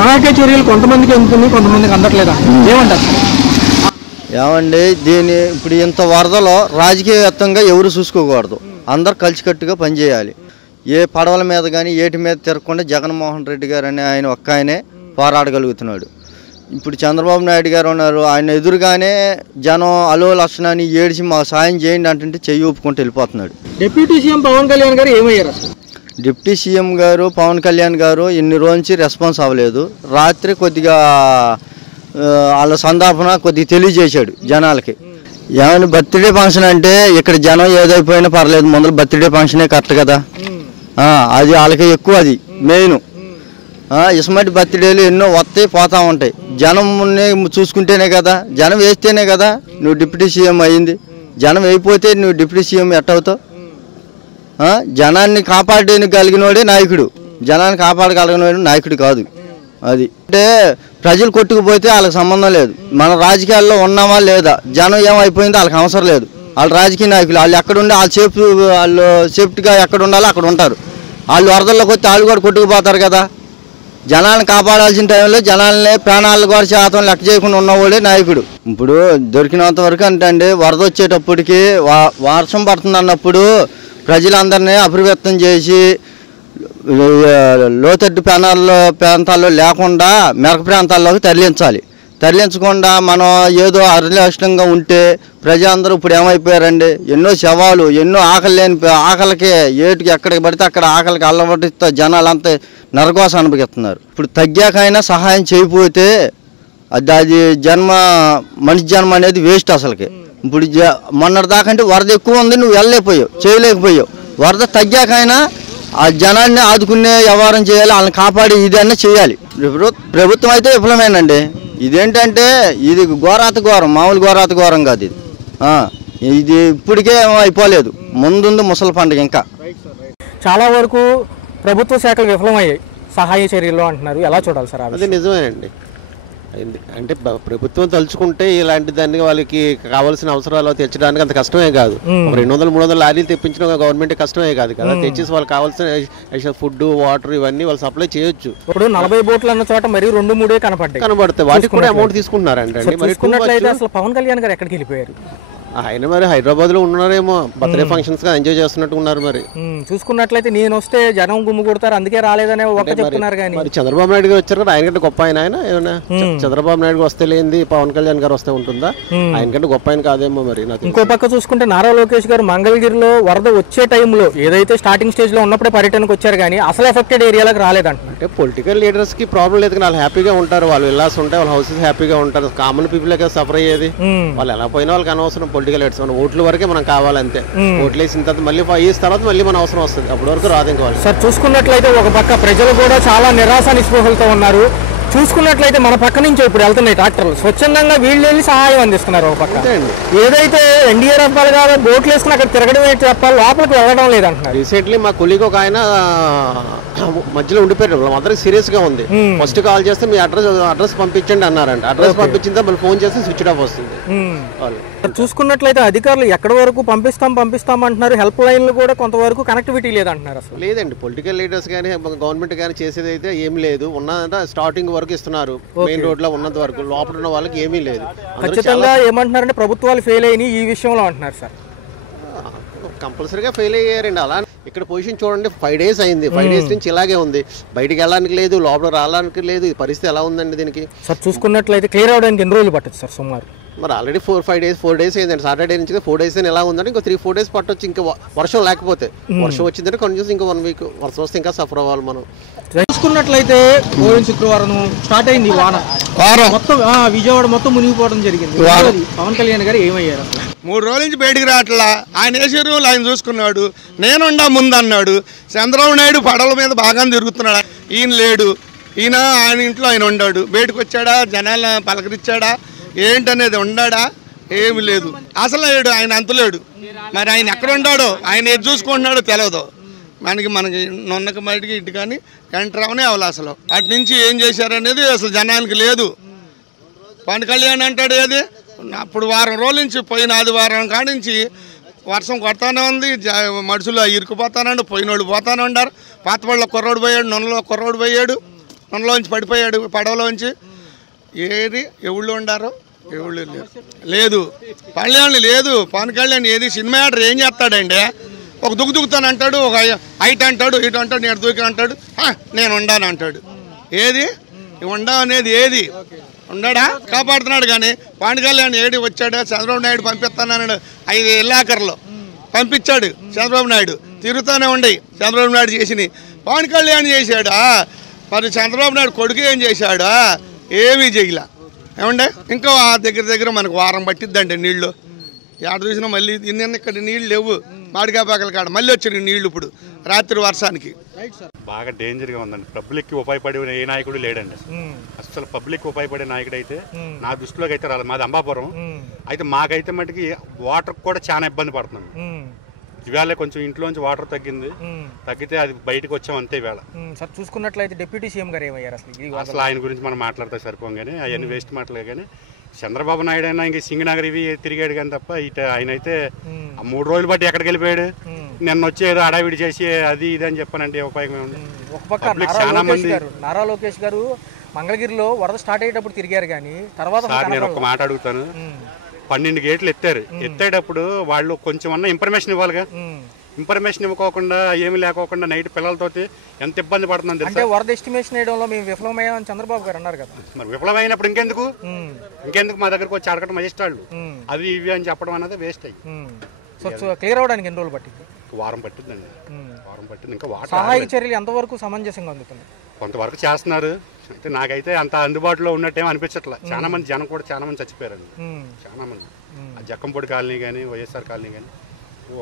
సహాయక చర్యలు కొంతమందికి అందుతుంది, కొంతమందికి అందట్లేదా, ఏమంటారు? ఏమండి దీని ఇప్పుడు ఇంత వరదలో రాజకీయవేత్తంగా ఎవరు చూసుకోకూడదు, అందరు కలిసికట్టుగా పనిచేయాలి. ఏ పడవల మీద కానీ ఏటి మీద తిరగకుండా జగన్మోహన్ రెడ్డి గారు అనే ఆయన ఒక్క ఆయనే పోరాడగలుగుతున్నాడు. ఇప్పుడు చంద్రబాబు నాయుడు గారు ఉన్నారు, ఆయన ఎదురుగానే జనం అలో లక్షణాన్ని ఏడిచి మాకు సాయం చేయండి అంటే చెయ్యి ఊపుకుంటూ వెళ్ళిపోతున్నాడు. డిప్యూటీ సీఎం పవన్ కళ్యాణ్ గారు ఏమయ్యారు అసలు? డిప్యూటీ సీఎం గారు పవన్ కళ్యాణ్ గారు ఇన్ని రోజు నుంచి రెస్పాన్స్ అవ్వలేదు. రాత్రి కొద్దిగా వాళ్ళ సందాపన కొద్దిగా తెలియజేశాడు జనాలకి. ఏమైనా బర్త్డే ఫంక్షన్ అంటే ఇక్కడ జనం ఏదైపోయినా పర్లేదు, ముందర బర్త్డే ఫంక్షనే కరెక్ట్ కదా, అది వాళ్ళకి ఎక్కువ, అది మెయిన్. ఇస్మాటి బర్త్డేలు ఎన్నో వస్తాయి పోతా ఉంటాయి, జనం చూసుకుంటేనే కదా, జనం వేస్తేనే కదా నువ్వు డిప్యూటీ సీఎం అయ్యింది. జనం వేయిపోతే నువ్వు డిప్యూటీ సీఎం ఎట్టవుతావు? జనాన్ని కాపాడగలిగినోడే నాయకుడు, జనాన్ని కాపాడగలిగినోడు నాయకుడు కాదు. అది అంటే ప్రజలు కొట్టుకుపోతే వాళ్ళకి సంబంధం లేదు, మన రాజకీయాల్లో ఉన్నామా లేదా, జనం ఏమైపోయిందో వాళ్ళకి అవసరం లేదు. వాళ్ళు రాజకీయ నాయకులు, వాళ్ళు ఎక్కడుండి వాళ్ళు సేఫ్టీగా ఎక్కడ ఉండాలో అక్కడ ఉంటారు. వాళ్ళు వరదల్లోకి వస్తే వాళ్ళు కూడా కొట్టుకుపోతారు కదా. జనాలను కాపాడాల్సిన టైంలో జనాలనే ప్రాణాలు కూడా శాతం లెక్క చేయకుండా ఉన్నవాడే నాయకుడు. ఇప్పుడు దొరికినంత వరకు అంటే వరద వచ్చేటప్పటికి వర్షం పడుతుంది అన్నప్పుడు ప్రజలందరినీ అప్రమత్తం చేసి లోతట్టు ప్రాంతాల్లో లేకుండా మెరక ప్రాంతాల్లోకి తరలించకుండా మనం ఏదో అర్లక్షణంగా ఉంటే ప్రజలందరూ ఇప్పుడు ఏమైపోయారండి, ఎన్నో శవాలు, ఎన్నో ఆకలికి ఏటుకి ఎక్కడికి పడితే అక్కడ ఆకలికి అల్లబడితో జనాలంతా నరకోస అనుభవిస్తున్నారు. ఇప్పుడు తగ్గాకైనా సహాయం చేయకపోతే అది మనిషి జన్మ అనేది వేస్ట్ అసలుకి. ఇప్పుడు మొన్నటిదాకంటే వరద ఎక్కువ ఉంది, నువ్వు వెళ్ళలేకపోయావు, చేయలేకపోయావు. వరద తగ్గాకైనా ఆ జనాన్ని ఆదుకునే వ్యవహారం చేయాలి, వాళ్ళని కాపాడి ఇదన్నా చేయాలి. ప్రభుత్వం అయితే విఫలమేనండి. ఇదేంటంటే ఇది ఘోరం, మామూలు ఘోరం కాదు ఇది. ఇది ఇప్పటికే అయిపోలేదు, ముందుంది ముసలి పండుగ. ఇంకా చాలా వరకు ప్రభుత్వ శాఖలు విఫలమయ్యాయి సహాయ చర్యలు అంటున్నారు, ఎలా చూడాలి సార్? అది నిజమేనండి. అంటే ప్రభుత్వం తలుచుకుంటే ఇలాంటి దాన్ని వాళ్ళకి కావాల్సిన అవసరాలు తెచ్చడానికి అంత కష్టమే కాదు. 200-300 లారీలు తెప్పించడం గవర్నమెంట్ కష్టమే కాదు కదా, తెచ్చేసి వాళ్ళకి కావాల్సిన ఫుడ్, వాటర్ ఇవన్నీ వాళ్ళు సప్లై చేయొచ్చు. ఇప్పుడు 40 బోట్లు అన్న చోట మరి 2-3 కనపడతాయి, వాటికి కూడా అమౌంట్ తీసుకుంటున్నారంటే. అసలు పవన్ కళ్యాణ్ గారు ఎక్కడికి వెళ్ళిపోయారు? ఆయన మరి హైదరాబాద్ లో ఉన్నారేమో, బర్త్డే ఫంక్షన్స్ గా ఎంజాయ్ చేస్తున్నట్టు ఉన్నారు. మరి చూసుకున్నట్లయితే నేను వస్తే జనం గుమ్ము కొడతారు, అందుకే రాలేదనే ఒక చెప్తున్నారు. కానీ మరి చంద్రబాబు నాయుడు గారు వచ్చారు కదా, ఆయన కంటే గొప్ప ఆయన ఏమైనా చంద్రబాబు నాయుడు వస్తే లేనిది పవన్ కళ్యాణ్ గారు వస్తే ఉంటుందా? ఆయన కంటే గొప్ప ఆయన కాదేమో మరి. ఇంకో పక్క చూసుకుంటే నారా లోకేష్ గారు మంగళగిరిలో వరద వచ్చే టైంలో ఏదైతే స్టార్టింగ్ స్టేజ్ లో ఉన్నప్పుడే పర్యటనకు వచ్చారు, కానీ అసలు ఎఫెక్టెడ్ ఏరియాలకు రాలేదంట. అంటే పొలిటికల్ లీడర్స్ కి ప్రాబ్లం లేదు, వాళ్ళు హ్యాపీగా ఉంటారు, వాళ్ళు వెళ్ళాల్సి ఉంటాయి, వాళ్ళ హౌసెస్ హ్యాపీగా ఉంటారు. కామన్ పీపుల్ సఫర్ అయ్యేది, వాళ్ళు ఎలా పోయినా వాళ్ళకి అనవసరం. పొలిటికల్ లీడర్స్ ఓట్లు వరకే మనం కావాలంతే, ఓట్లు వేసిన తర్వాత మళ్ళీ 5 years తర్వాత మళ్ళీ మన అవసరం వస్తుంది, అప్పటి వరకు రాదు. ఇంకా సార్ చూసుకున్నట్లయితే ఒక పక్క ప్రజలు కూడా చాలా నిరాశ నిస్పృహలతో ఉన్నారు. చూసుకున్నట్లయితే మన పక్క నుంచి ఇప్పుడు వెళ్తున్నాయి ట్రాక్టర్లు, స్వచ్ఛందంగా వీళ్ళు వెళ్ళి సహాయం అందిస్తున్నారు. ఒక పక్క ఏదైతే ఎన్డీఆర్ఎఫ్ వాళ్ళు బోట్లు వేసుకుని అక్కడ తిరగడం చెప్పాలి, లోపలికి వెళ్ళడం లేదంటున్నారు. రీసెంట్లీ మా కొలీగ్ ఒక ఆయన మధ్యలో ఉండిపోయారు, వాళ్ళందరికీ సీరియస్ గా ఉంది. ఫస్ట్ కాల్ చేస్తే మీ అడ్రస్ పంపించండి అన్నారంట. అడ్రస్ పంపించిందా మళ్ళీ ఫోన్ చేస్తే స్విచ్ ఆఫ్ వస్తుంది. చూసుకున్నట్లయితే అధికారులు ఎక్కడి వరకు పంపిస్తాం అంటున్నారు, హెల్ప్ లైన్లు కూడా కొంతవరకు కనెక్టివిటీ లేదంటున్నారు. అసలు లేదండి, పొలిటికల్ లీడర్స్ కానీ గవర్నమెంట్ కానీ చేసేది అయితే ఏం లేదు. ఉన్నదంటే స్టార్టింగ్ వరకు ఇస్తున్నారు, మెయిన్ రోడ్ లో ఉన్నంత వరకు, లోపల ఉన్న వాళ్ళకి ఏమీ లేదు. ఖచ్చితంగా ఏమంటున్నారంటే ప్రభుత్వాలు ఫెయిల్ అయినాయి ఈ విషయంలో అంటున్నారు. సార్ కంపల్సరీగా ఫెయిల్ అయ్యారండి. అలా ఇక్కడ పొజిషన్ చూడండి, 5 days అయింది, 5 days నుంచి ఇలాగే ఉంది. బయటికి వెళ్ళడానికి లేదు, లోపల రావడానికి లేదు. ఈ పరిస్థితి ఎలా ఉందండి దీనికి? సార్ చూసుకున్నట్లయితే క్లియర్ అవడానికి ఎన్ని రోజులు పట్టచ్చు సార్ సుమారు? మరి ఆల్రెడీ 4 days అయిందండి. సాటర్డే నుంచి 4 days ఎలా ఉందంటే ఇంకో 3-4 days పట్టొచ్చు. ఇంకా వర్షం లేకపోతే, వర్షం వచ్చిందంటే కంటిన్యూస్ ఇంకా 1 week వర్షం వస్తే ఇంకా సఫర్ అవ్వాలి మనం. చూసుకున్నట్లయితే పోయిన శుక్రవారం స్టార్ట్ అయింది వాన, మొత్తం విజయవాడ మొత్తం మునిగిపోవడం జరిగింది. పవన్ కళ్యాణ్ గారు ఏమయ్యారు? 3 రోజుల నుంచి బయటికి రావట్లా. ఆయన వేసే రూల్ ఆయన చూసుకున్నాడు, నేనుండా ముందు అన్నాడు. చంద్రబాబు నాయుడు పడవల మీద బాగా తిరుగుతున్నాడు, ఈయన లేడు. ఆయన ఇంట్లో ఆయన ఉన్నాడు, బయటకు వచ్చాడా, జనాలను పలకరించాడా, ఏంటనేది ఉన్నాడా? ఏమి లేదు అసలు, లేడు ఆయన, అంతలేడు. మరి ఆయన ఎక్కడ ఉన్నాడో, ఆయన ఏది చూసుకుంటున్నాడో తెలియదు మనకి. నొన్నక బయటికి ఇటు కానీ ఎంటర్ అవనే అవ్వాలి అసలు. అటు నుంచి ఏం చేశారనేది అసలు జనానికి లేదు. పవన్ కళ్యాణ్ అంటాడు ఏది, అప్పుడు వారం రోజుల నుంచి పోయిన ఆదివారం కాడి నుంచి వర్షం కొడతానే ఉంది, మనుషులు ఇరుకుపోతానండి, పోయినోళ్ళు పోతానే ఉండారు. పాతపళ్ళ కుర్రోడు పోయాడు, నొన్నలో కుర్రోడు పోయాడు, మనలోంచి పడిపోయాడు పడవలోంచి. ఏది ఎవళ్ళు ఉండారో ఎవళ్ళు లేదు. కళ్యాణ్ లేదు, పవన్ కళ్యాణ్ ఏది సినిమా యాక్టర్ ఏం చేస్తాడండి? ఒక దుక్కుతాను అంటాడు, ఒక హైట్ అంటాడు, ఇటు అంటాడు, నేను దూకి అంటాడు, నేను ఉండాను అంటాడు. ఏది ఉండా అనేది ఏది ఉండడా? కాపాడుతున్నాడు. కానీ పవన్ కళ్యాణ్ ఏడి వచ్చాడు, చంద్రబాబు నాయుడు పంపిస్తానన్నాడు 5 ఎల్లాకర్లో పంపించాడు. చంద్రబాబు నాయుడు తిరుగుతూనే ఉండయి చంద్రబాబు నాయుడు చేసినవి. పవన్ కళ్యాణ్ చేశాడా? మరి చంద్రబాబు నాయుడు కొడుకు ఏం చేశాడా? ఏమీ చేయలే. ఏమండే ఇంకా దగ్గర మనకు వారం పట్టిద్దండి నీళ్ళు. ఎక్కడ చూసినా మళ్ళీ నిన్న ఇక్కడ నీళ్ళు లేవు. మాడికాపాకల కాడ మళ్ళీ వచ్చిన నీళ్ళు ఇప్పుడు రాత్రి వర్షానికి. బాగా డేంజర్గా ఉందండి. పబ్లిక్కి ఉపయోగపడే ఏ నాయకుడు లేడండి. అసలు పబ్లిక్ ఉపయోగపడే నాయకుడు అయితే నా దృష్టిలోకి అయితే రాలేదు. మాది అంబాపురం అయితే మాకైతే మటుకి వాటర్ కూడా చాలా ఇబ్బంది పడుతున్నాం. ఇవాళ కొంచెం ఇంట్లోంచి వాటర్ తగ్గితే అది బయటకు వచ్చాం అంతే. ఇవాళ సార్ చూసుకున్నట్లయితే డిప్యూటీ సీఎం గారు ఏమయ్యారు? అసలు ఆయన గురించి మనం మాట్లాడితే సరిపోం కానీ అవన్నీ వేస్ట్ మాటలే. కానీ చంద్రబాబు నాయుడు అయినా ఇంక సింగనగర్ ఇవి తిరిగాడు కానీ తప్ప ఇటు ఆయన అయితే 3 రోజులు బట్టి ఎక్కడికి వెళ్ళిపోయాడు. నిన్న వచ్చి ఏదో అడావిడి చేసి అది ఇది అని చెప్పానంటే ఉపయోగమే ఉంది. ఒక పక్క నారా లోకేష్ గారు మంగళగిరిలో వరద స్టార్ట్ అయ్యేటప్పుడు తిరిగారు కానీ తర్వాత నేను ఒక మాట అడుగుతాను. 12 గేట్లు ఎత్తేటప్పుడు వాళ్ళు కొంచెం అన్న ఇన్ఫర్మేషన్ ఇవ్వాలిగా. ఇన్ఫర్మేషన్ ఇవ్వకోకుండా ఏమి లేకోకుండా నైట్ పిల్లలతో ఎంత ఇబ్బంది పడుతుంది. అంటే వరద ఎస్టిమేషన్ వేయడంలో మేము విఫలమయ్యామని చంద్రబాబు గారు అన్నారు కదా. మరి విఫలమైనప్పుడు ఇంకెందుకు మా దగ్గరకు వచ్చి అడగటం వేస్టాళ్ళు అవి ఇవి అని చెప్పడం అనేది వేస్ట్ అయ్యి. సో క్లియర్ అవడానికి ఎన్ని రోజులు పట్టింది? వారం పట్టిందండి. వారం పట్టింది. ఇంకా సహాయక చర్యలు ఎంతవరకు సమంజసంగా అందుతున్నాయి? కొంతవరకు చేస్తున్నారు. అయితే నాకైతే అంత అందుబాటులో ఉన్నట్టేమో అనిపించట్లా. చాలా మంది జనం కూడా చాలా మంది చచ్చిపోయారండి. చాలా మంది ఆ జక్కంపొడి కాలనీ కానీ వైఎస్ఆర్ కాలనీ కానీ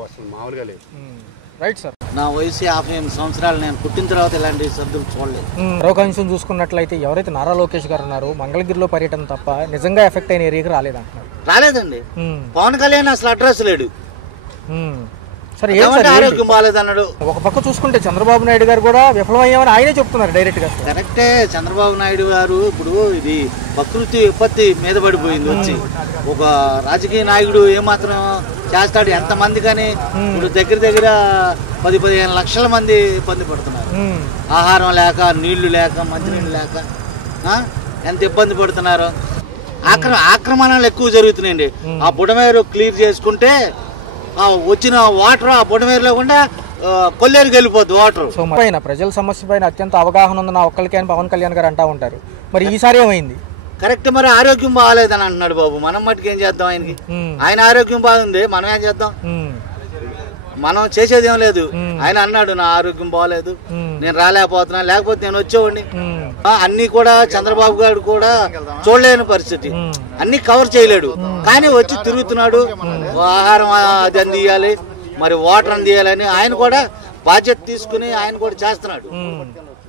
అసలు మామూలుగా లేదు. Right sir. నా వయసు 58 సంవత్సరాలు. నేను పుట్టిన తర్వాత ఇలాంటి సర్దులు చూడలేదు. మరొక అంశం చూసుకున్నట్లయితే ఎవరైతే నారా లోకేష్ గారు ఉన్నారో మంగళగిరిలో పర్యటన తప్ప నిజంగా ఎఫెక్ట్ అయిన ఏరియాకి రాలేదంటున్నారు. రాలేదండి. పవన్ కళ్యాణ్ అసలు అడ్రస్ లేడు. సరే ఆరోగ్యం బాగాలేదన్నాడు. ఒక పక్క చూసుకుంటే చంద్రబాబు నాయుడు గారు కూడా విఫలమయ్యామని ఆయనే చెప్తున్నారు డైరెక్ట్ గా. కరెక్టే. చంద్రబాబు నాయుడు గారు ఇప్పుడు ఇది ప్రకృతి విపత్తి మీద పడిపోయింది వచ్చి. ఒక రాజకీయ నాయకుడు ఏమాత్రం చేస్తాడు? ఎంతమంది కానీ ఇప్పుడు దగ్గర 10-15 లక్షల మంది ఇబ్బంది పడుతున్నారు. ఆహారం లేక, నీళ్లు లేక, మంచినీళ్ళు లేక ఎంత ఇబ్బంది పడుతున్నారు. ఆక్రమణలు ఎక్కువ జరుగుతున్నాయండి. ఆ బుడమేరు క్లియర్ చేసుకుంటే వచ్చిన వాటర్ ఆ బుడమేరు లేకుండా కొల్లేరుకి వెళ్ళిపోద్ది వాటర్. సో పైన ప్రజల సమస్య పైన అత్యంత అవగాహన ఉంది నా ఒక్కరికి అని పవన్ కళ్యాణ్ గారు అంటా ఉంటారు. మరి ఈసారి ఏమైంది? కరెక్ట్. మరి ఆరోగ్యం బాగాలేదని అంటున్నాడు బాబు. మనం మట్టుకు ఏం చేద్దాం? ఆయనకి ఆయన ఆరోగ్యం బాగుంది, మనం ఏం చేద్దాం? మనం చేసేది ఏం లేదు. ఆయన అన్నాడు నా ఆరోగ్యం బాగాలేదు, నేను రాలేకపోతున్నా, లేకపోతే నేను వచ్చేవాడిని. అన్ని కూడా చంద్రబాబు గారు కూడా చూడలేని పరిస్థితి, అన్ని కవర్ చేయలేడు. కానీ వచ్చి తిరుగుతున్నాడు. ఆహారం అది అందియాలి, మరి వాటర్ అందియాలని ఆయన కూడా బాధ్యత తీసుకుని ఆయన కూడా చేస్తున్నాడు.